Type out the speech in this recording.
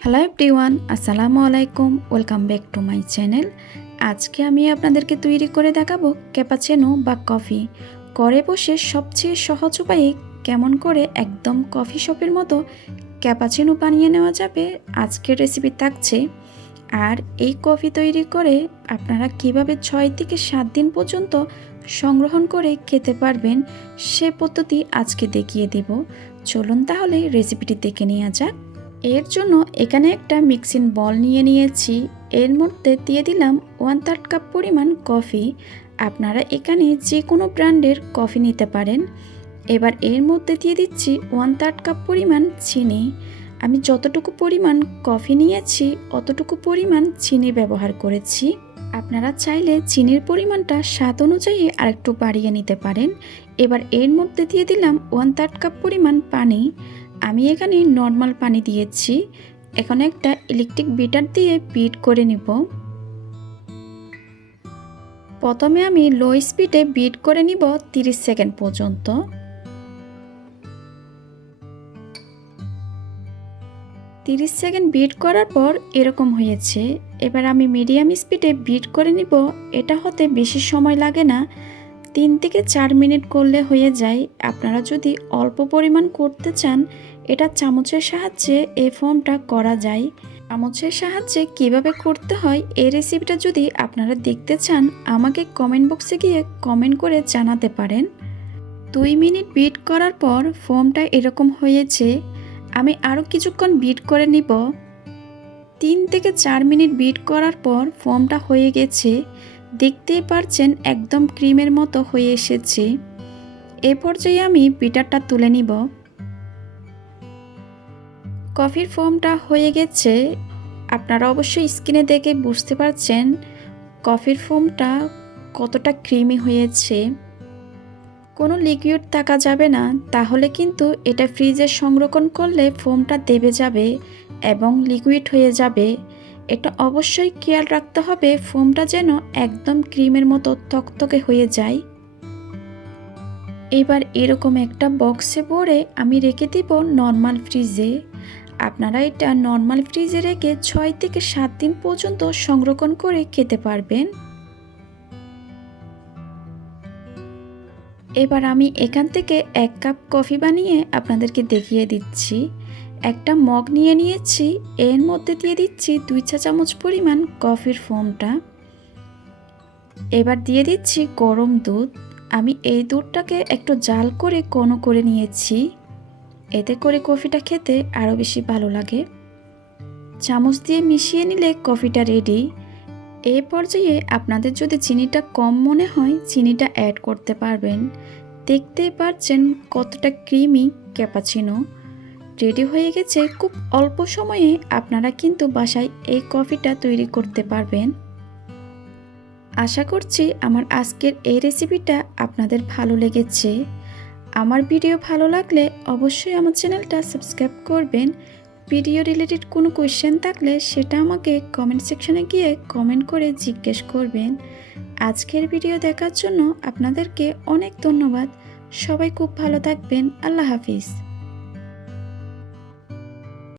Hello everyone, আসসালামু আলাইকুম। Welcome back to my channel. আজকে আমি আপনাদেরকে তৈরি করে দেখাবো ক্যাপাচিনো বা কফি। ঘরে বসে সবচেয়ে সহজ উপায়ে কেমন করে একদম কফি শপের মতো ক্যাপাচিনো বানিয়ে নেওয়া যাবে আজকের রেসিপি থাকছে। আর এই কফি তৈরি করে আপনারা কিভাবে 6 থেকে 7 দিন পর্যন্ত সংগ্রহণ করে খেতে পারবেন সে পদ্ধতি আজকে দেখিয়ে দেব। চলুন তাহলে রেসিপিটি দেখে নেওয়া যাক। এর জন্য এখানে একটা মিক্সিং বল নিয়ে নিয়েছি। এর মধ্যে দিয়ে দিলাম 1/3 কাপ পরিমাণ কফি। আপনারা এখানে যে কোনো ব্র্যান্ডের কফি নিতে পারেন। এবার এর মধ্যে দিয়ে দিচ্ছি 1/3 কাপ পরিমাণ চিনি। আমি যতটুকু পরিমাণ কফি নিয়েছি অতটুকু পরিমাণ চিনি ব্যবহার করেছি। আপনারা চাইলে চিনির পরিমাণটা স্বাদ অনুযায়ী আরেকটু বাড়িয়ে নিতে পারেন। এবার এর মধ্যে দিয়ে দিলাম 1/3 কাপ পরিমাণ পানি। আমি এখানে নর্মাল পানি দিয়েছি। এখন একটা ইলেকট্রিক বিটার দিয়ে বিট করে নিব। প্রথমে আমি লো স্পিডে বিট করে নিব 30 সেকেন্ড পর্যন্ত। 30 সেকেন্ড বিট করার পর এরকম হয়েছে। এবার আমি মিডিয়াম স্পিডে বিট করে নিব। এটা হতে বেশি সময় লাগে না, 3 থেকে 4 মিনিট করলে হয়ে যায়। আপনারা যদি অল্প পরিমাণ করতে চান এটা চামচের সাহায্যে এই ফর্মটা করা যায়। চামচের সাহায্যে কিভাবে করতে হয় এই রেসিপিটা যদি আপনারা দেখতে চান আমাকে কমেন্ট বক্সে গিয়ে কমেন্ট করে জানাতে পারেন। 2 মিনিট বিট করার পর ফর্মটা এরকম হয়েছে। আমি আরও কিছুক্ষণ বিট করে নিব। 3 থেকে 4 মিনিট বিট করার পর ফর্মটা হয়ে গেছে। দেখতেই পারছেন একদম ক্রিমের মতো হয়ে এসেছে। এই পর্যায়ে আমি বিটারটা তুলে নিব। কফির ফর্মটা হয়ে গেছে। আপনারা অবশ্যই স্ক্রিনে দেখে বুঝতে পারছেন কফির ফর্মটা কতটা ক্রিমি হয়েছে। কোনো লিকুইড থাকা যাবে না, তাহলে কিন্তু এটা ফ্রিজে সংরক্ষণ করলে ফোমটা দেবে যাবে এবং লিকুইড হয়ে যাবে। এটা অবশ্যই খেয়াল রাখতে হবে ফোমটা যেন একদম ক্রিমের মতো তকতকে হয়ে যায়। এবার এরকম একটা বক্সে ভরে আমি রেখে দিব নর্মাল ফ্রিজে। আপনারা এটা নর্মাল ফ্রিজে রেখে 6 থেকে 7 দিন পর্যন্ত সংরক্ষণ করে খেতে পারবেন। এবার আমি এখান থেকে 1 কাপ কফি বানিয়ে আপনাদেরকে দেখিয়ে দিচ্ছি। একটা মগ নিয়ে নিয়েছি, এর মধ্যে দিয়ে দিচ্ছি 2 চা চামচ পরিমাণ কফির ফোমটা। এবার দিয়ে দিচ্ছি গরম দুধ। আমি এই দুধটাকে একটু জাল করে ঘন করে নিয়েছি, এতে করে কফিটা খেতে আরও বেশি ভালো লাগে। চামচ দিয়ে মিশিয়ে নিলে কফিটা রেডি। এই পর্যায়ে আপনাদের যদি চিনিটা কম মনে হয় চিনিটা অ্যাড করতে পারবেন। দেখতেই পাচ্ছেন কতটা ক্রিমি ক্যাপাচিনো রেডি হয়ে গেছে। খুব অল্প সময়ে আপনারা কিন্তু বাসায় এই কফিটা তৈরি করতে পারবেন। আশা করছি আমার আজকের এই রেসিপিটা আপনাদের ভালো লেগেছে। আমার ভিডিও ভালো লাগলে অবশ্যই আমার চ্যানেলটা সাবস্ক্রাইব করবেন। ভিডিও রিলেটেড কোনো কোয়েশ্চেন থাকলে সেটা আমাকে কমেন্ট সেকশনে গিয়ে কমেন্ট করে জিজ্ঞেস করবেন। আজকের ভিডিও দেখার জন্য আপনাদেরকে অনেক ধন্যবাদ। সবাই খুব ভালো থাকবেন। আল্লাহ হাফিজ।